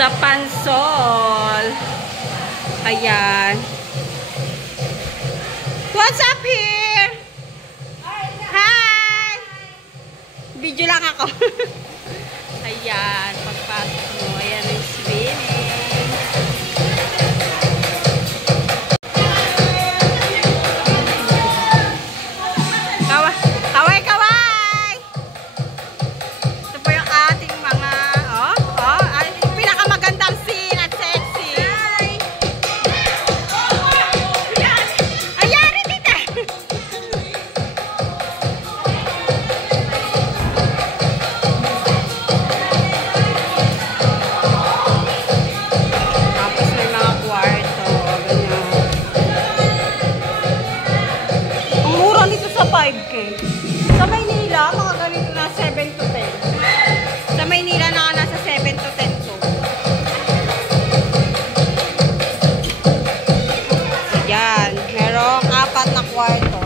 Sa Pansol. Ayan. What's up here? Hi! Video lang ako. Ayan. Pagpasok mo. Ayan yung swimming. Kaway! Ito po yung ating mga pinakamagandang scene at sexy. Ayan, tita! Tapos may mga kwarto. Ganyan. Ang mura nito sa 5K. Sa Maynila, mga ganito na 7 to 10. Sa Maynila na nasa 7 to 10 to. Ayan, merong 4 na kwarto.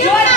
Yun!